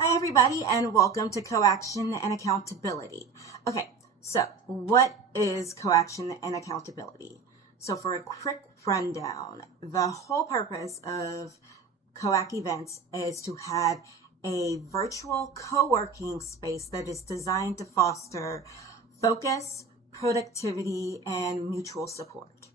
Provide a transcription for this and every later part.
Hi, everybody, and welcome to Coaction and Accountability. Okay, so what is Coaction and Accountability? So for a quick rundown, the whole purpose of CoAc events is to have a virtual co-working space that is designed to foster focus, productivity, and mutual support.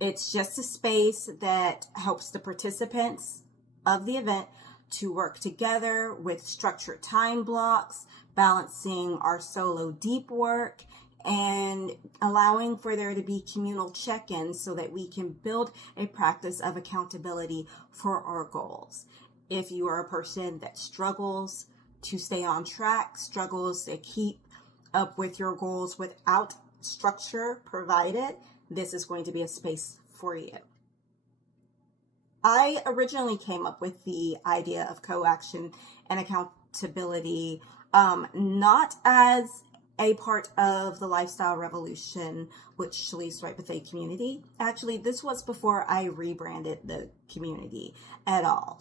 It's just a space that helps the participants of the event to work together with structured time blocks, balancing our solo deep work, and allowing for there to be communal check-ins so that we can build a practice of accountability for our goals. If you are a person that struggles to stay on track, struggles to keep up with your goals without structure provided, this is going to be a space for you. I originally came up with the idea of coaction and accountability not as a part of the lifestyle revolution with Shalyse Wright-Bethea community. Actually, this was before I rebranded the community at all.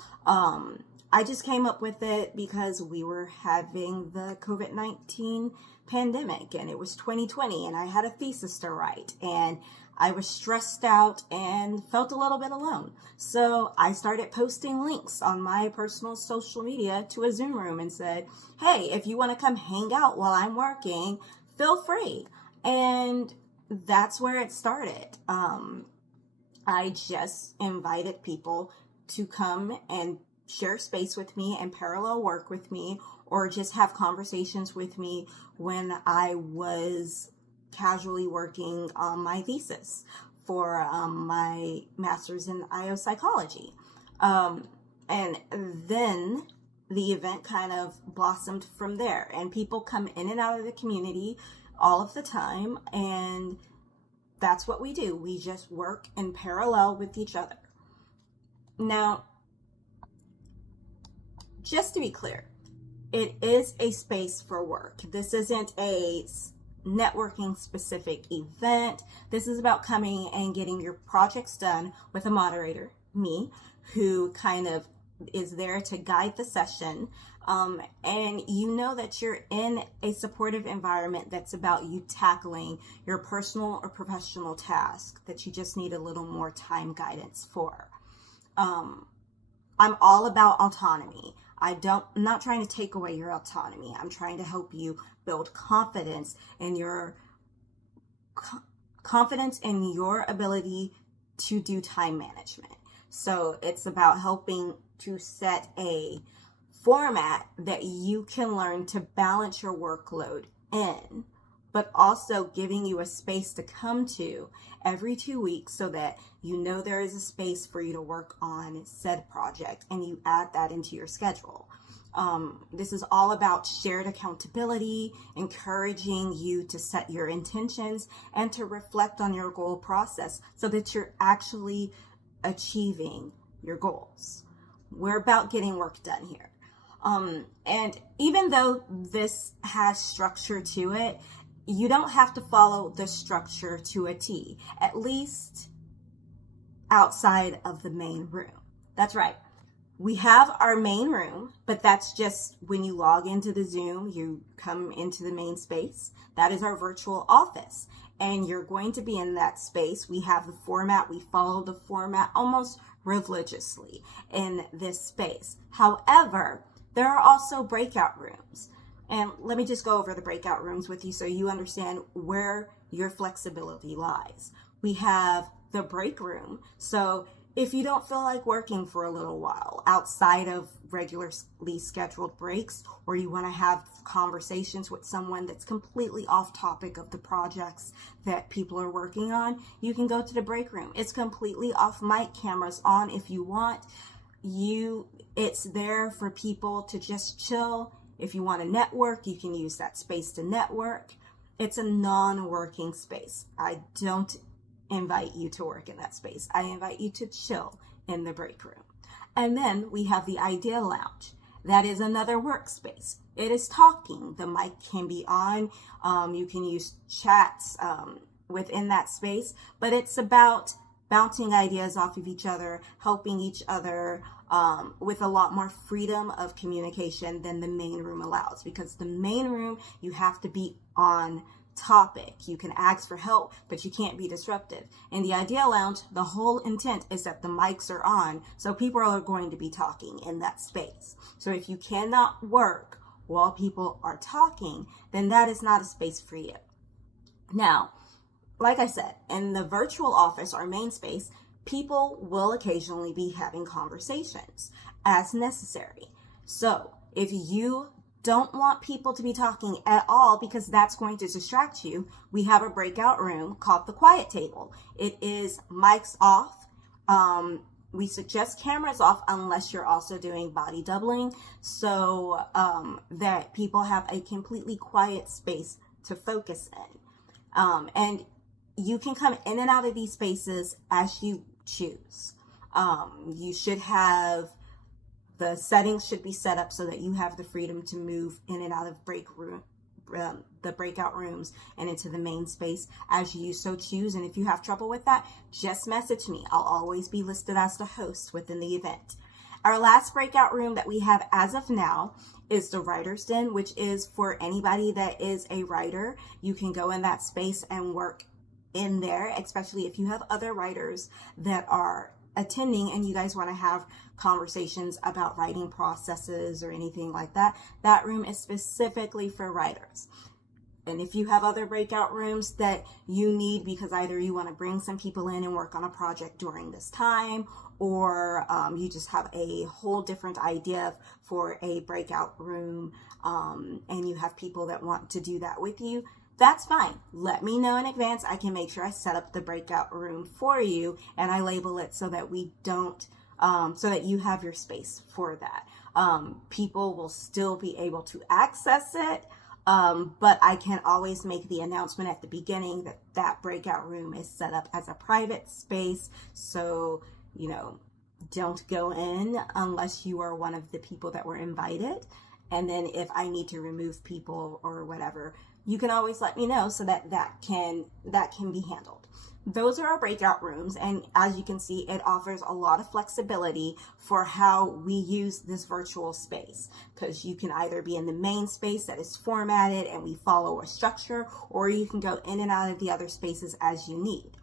I just came up with it because we were having the COVID-19 pandemic and it was 2020 and I had a thesis to write and I was stressed out and felt a little bit alone. So I started posting links on my personal social media to a Zoom room and said, hey, if you want to come hang out while I'm working, feel free. And that's where it started. I just invited people to come and share space with me and parallel work with me or just have conversations with me when I was casually working on my thesis for my master's in IO psychology. And then the event kind of blossomed from there and people come in and out of the community all of the time. And that's what we do. We just work in parallel with each other. Now, just to be clear, it is a space for work. This isn't a networking specific event. This is about coming and getting your projects done with a moderator, me, who kind of is there to guide the session. And you know that you're in a supportive environment that's about you tackling your personal or professional task that you just need a little more time guidance for. I'm all about autonomy. I'm not trying to take away your autonomy. I'm trying to help you build confidence in your ability to do time management. So it's about helping to set a format that you can learn to balance your workload in, but also giving you a space to come to every 2 weeks so that you know there is a space for you to work on said project and you add that into your schedule. This is all about shared accountability, encouraging you to set your intentions and to reflect on your goal process so that you're actually achieving your goals. We're about getting work done here. And even though this has structure to it, you don't have to follow the structure to a T, at least outside of the main room. That's right. We have our main room, but that's just when you log into the Zoom, you come into the main space. That is our virtual office, and you're going to be in that space. We have the format. We follow the format almost religiously in this space. However, there are also breakout rooms. And let me just go over the breakout rooms with you so you understand where your flexibility lies. We have the break room. So if you don't feel like working for a little while outside of regularly scheduled breaks, or you want to have conversations with someone that's completely off topic of the projects that people are working on, you can go to the break room. It's completely off mic, cameras on if you want. It's there for people to just chill. If you want to network, you can use that space to network. It's a non-working space. I don't invite you to work in that space. I invite you to chill in the break room. And then we have the Idea Lounge. That is another workspace. It is talking. The mic can be on. You can use chats within that space, but it's about bouncing ideas off of each other, helping each other with a lot more freedom of communication than the main room allows, because the main room, you have to be on topic. You can ask for help, but you can't be disruptive. In the Idea Lounge, the whole intent is that the mics are on, so people are going to be talking in that space. So if you cannot work while people are talking, then that is not a space for you. Now, like I said, in the virtual office, our main space, people will occasionally be having conversations as necessary. So if you don't want people to be talking at all because that's going to distract you, we have a breakout room called the Quiet Table. It is mics off. We suggest cameras off unless you're also doing body doubling, so that people have a completely quiet space to focus in. And you can come in and out of these spaces as you choose. You should have, the settings should be set up so that you have the freedom to move in and out of the breakout rooms and into the main space as you so choose. And if you have trouble with that, just message me. I'll always be listed as the host within the event. Our last breakout room that we have as of now is the Writer's Den, which is for anybody that is a writer. You can go in that space and work in there, especially if you have other writers that are attending and you guys want to have conversations about writing processes or anything like that. That room is specifically for writers. And if you have other breakout rooms that you need because either you want to bring some people in and work on a project during this time, or you just have a whole different idea for a breakout room, and you have people that want to do that with you, that's fine. Let me know in advance. I can make sure I set up the breakout room for you and I label it so that we don't, so that you have your space for that. People will still be able to access it, but I can always make the announcement at the beginning that that breakout room is set up as a private space. So, you know, don't go in unless you are one of the people that were invited. And then if I need to remove people or whatever, you can always let me know so that that can be handled. Those are our breakout rooms, and as you can see, it offers a lot of flexibility for how we use this virtual space, because you can either be in the main space that is formatted and we follow a structure, or you can go in and out of the other spaces as you need.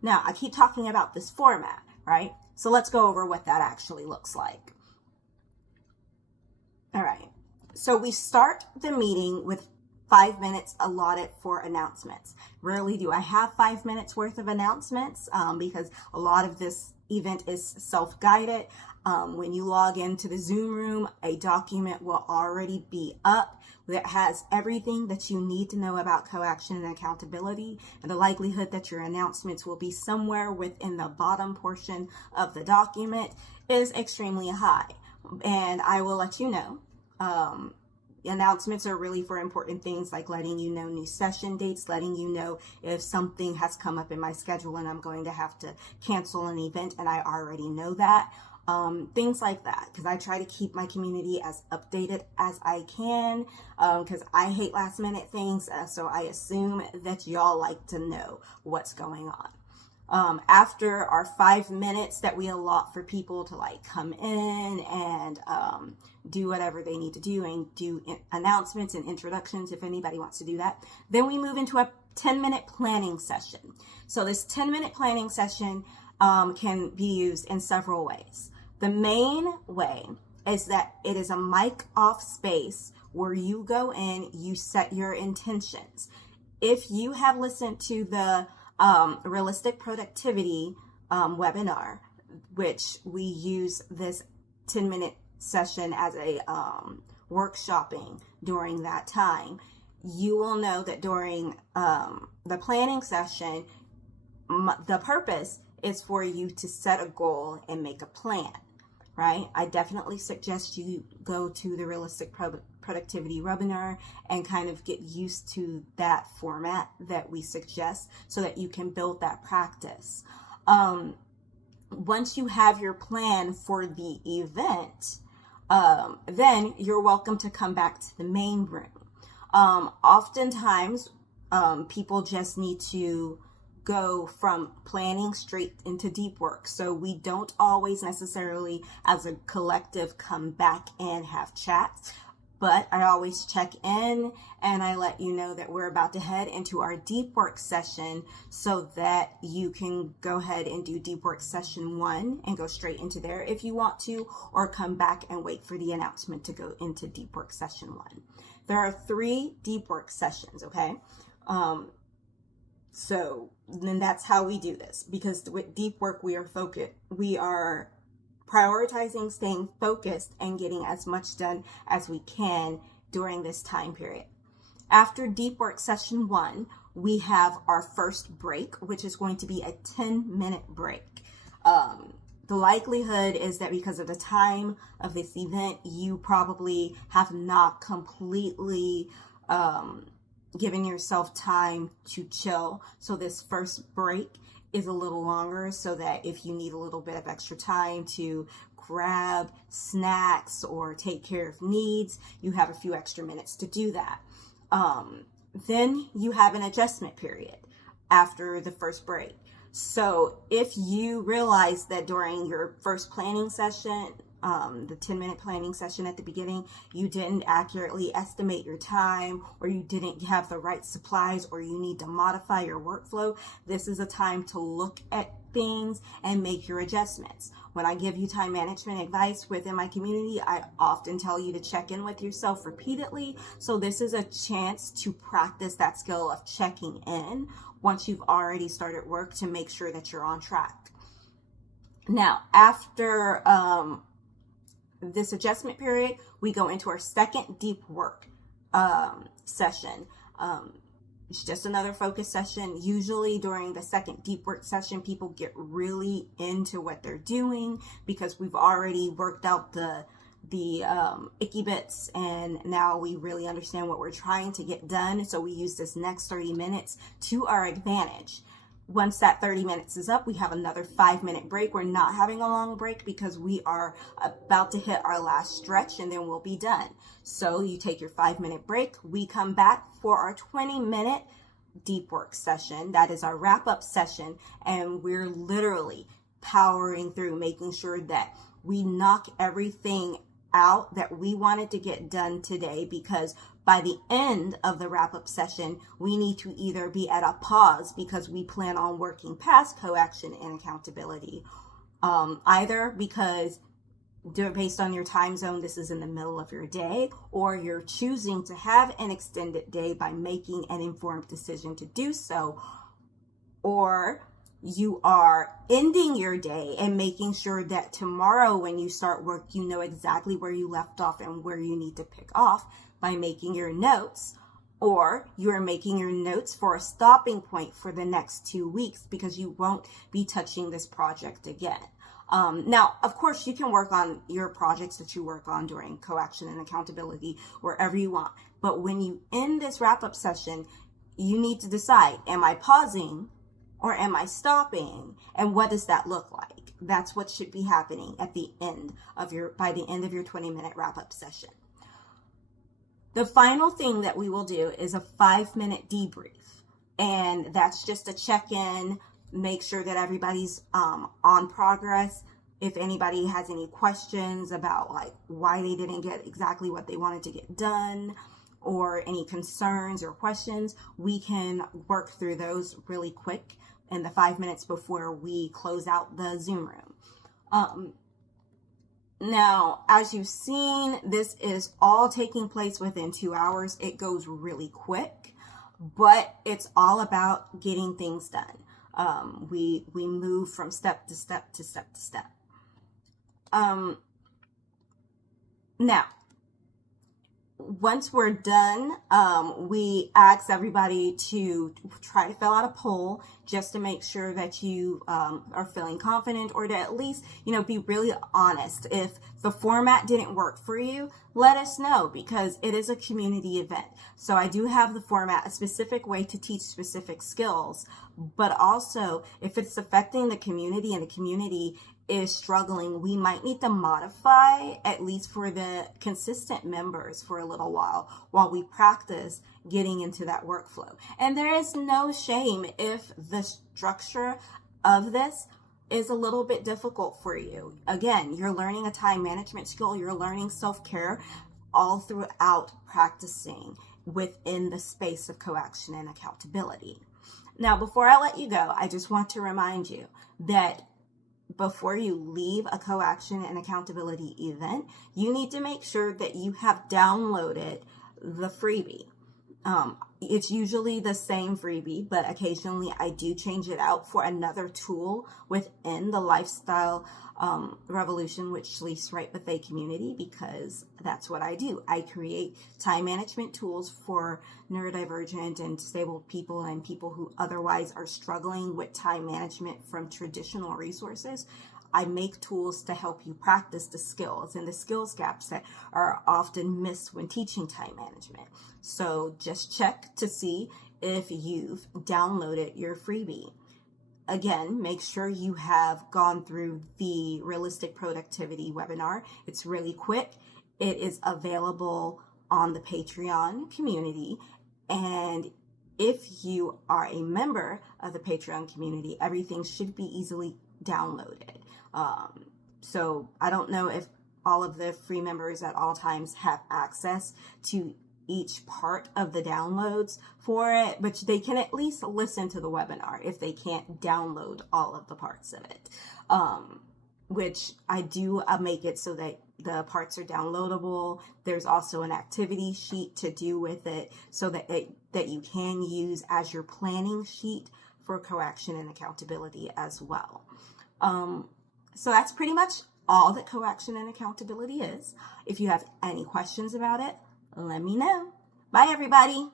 Now, I keep talking about this format, right? So let's go over what that actually looks like. All right. So we start the meeting with 5 minutes allotted for announcements. Rarely do I have 5 minutes worth of announcements because a lot of this event is self-guided. When you log into the Zoom room, a document will already be up that has everything that you need to know about coaction and accountability, and the likelihood that your announcements will be somewhere within the bottom portion of the document is extremely high. And I will let you know. Announcements are really for important things like letting you know new session dates, letting you know if something has come up in my schedule and I'm going to have to cancel an event and I already know that. Things like that, because I try to keep my community as updated as I can, because I hate last minute things, so I assume that y'all like to know what's going on. After our 5 minutes that we allot for people to like come in and do whatever they need to do and do announcements and introductions if anybody wants to do that, then we move into a 10-minute planning session. So this 10-minute planning session can be used in several ways. The main way is that it is a mic off space where you go in, you set your intentions. If you have listened to the realistic productivity webinar, which we use this 10-minute session as a workshopping during that time, you will know that during the planning session, the purpose is for you to set a goal and make a plan, right? I definitely suggest you go to the realistic productivity webinar and kind of get used to that format that we suggest so that you can build that practice. Once you have your plan for the event, then you're welcome to come back to the main room. Oftentimes, people just need to go from planning straight into deep work. So we don't always necessarily as a collective come back and have chats, but I always check in and I let you know that we're about to head into our deep work session so that you can go ahead and do deep work session 1 and go straight into there if you want to, or come back and wait for the announcement to go into deep work session 1. There are 3 deep work sessions, okay? So then that's how we do this, because with deep work, we are prioritizing staying focused and getting as much done as we can during this time period. After deep work session 1, we have our first break, which is going to be a 10-minute break. The likelihood is that because of the time of this event, you probably have not completely giving yourself time to chill. So this first break is a little longer so that if you need a little bit of extra time to grab snacks or take care of needs, you have a few extra minutes to do that. Then you have an adjustment period after the first break. So if you realize that during your first planning session, the 10-minute planning session at the beginning, you didn't accurately estimate your time, or you didn't have the right supplies, or you need to modify your workflow, this is a time to look at things and make your adjustments. When I give you time management advice within my community, I often tell you to check in with yourself repeatedly. So this is a chance to practice that skill of checking in once you've already started work to make sure that you're on track. Now, after this adjustment period, we go into our second deep work session. It's just another focus session. Usually during the second deep work session, people get really into what they're doing because we've already worked out the icky bits, and now we really understand what we're trying to get done. So we use this next 30 minutes to our advantage. Once that 30 minutes is up, we have another 5-minute break. We're not having a long break because we are about to hit our last stretch and then we'll be done. So you take your 5-minute break. We come back for our 20-minute deep work session. That is our wrap-up session. And we're literally powering through, making sure that we knock everything out that we wanted to get done today, because by the end of the wrap-up session, we need to either be at a pause because we plan on working past coaction and accountability, either because based on your time zone, this is in the middle of your day, or you're choosing to have an extended day by making an informed decision to do so, or you are ending your day and making sure that tomorrow when you start work, you know exactly where you left off and where you need to pick off by making your notes, or you're making your notes for a stopping point for the next 2 weeks because you won't be touching this project again. Now, of course, you can work on your projects that you work on during coaction and accountability wherever you want. But when you end this wrap-up session, you need to decide, am I pausing or am I stopping? And what does that look like? That's what should be happening at the end of by the end of your 20-minute wrap-up session. The final thing that we will do is a 5-minute debrief. And that's just a check-in, make sure that everybody's on progress. If anybody has any questions about like why they didn't get exactly what they wanted to get done, or any concerns or questions, we can work through those really quick in the 5 minutes before we close out the Zoom room. Now, as you've seen, this is all taking place within 2 hours. It goes really quick, but it's all about getting things done. We move from step to step to step to step. Now, once we're done, we ask everybody to try to fill out a poll just to make sure that you are feeling confident, or to at least, be really honest. If the format didn't work for you, let us know, because it is a community event. So I do have the format, a specific way to teach specific skills, but also if it's affecting the community and the community is struggling, we might need to modify, at least for the consistent members, for a little while we practice getting into that workflow. And there is no shame if the structure of this is a little bit difficult for you. Again, you're learning a time management skill, you're learning self-care all throughout practicing within the space of coaction and accountability. Now, before I let you go, I just want to remind you that before you leave a coaction and accountability event, you need to make sure that you have downloaded the freebie. It's usually the same freebie, but occasionally I do change it out for another tool within the Lifestyle Revolution with Shalyse Wright-Bethea community, because that's what I do. I create time management tools for neurodivergent and disabled people and people who otherwise are struggling with time management from traditional resources. I make tools to help you practice the skills and the skills gaps that are often missed when teaching time management. So just check to see if you've downloaded your freebie. Again, make sure you have gone through the Realistic Productivity webinar. It's really quick. It is available on the Patreon community. And if you are a member of the Patreon community, everything should be easily downloaded. So I don't know if all of the free members at all times have access to each part of the downloads for it, but they can at least listen to the webinar if they can't download all of the parts of it, which I do make it so that the parts are downloadable. There's also an activity sheet to do with it so that that you can use as your planning sheet for coaction and accountability as well. So that's pretty much all that coaction and accountability is. If you have any questions about it, let me know. Bye, everybody.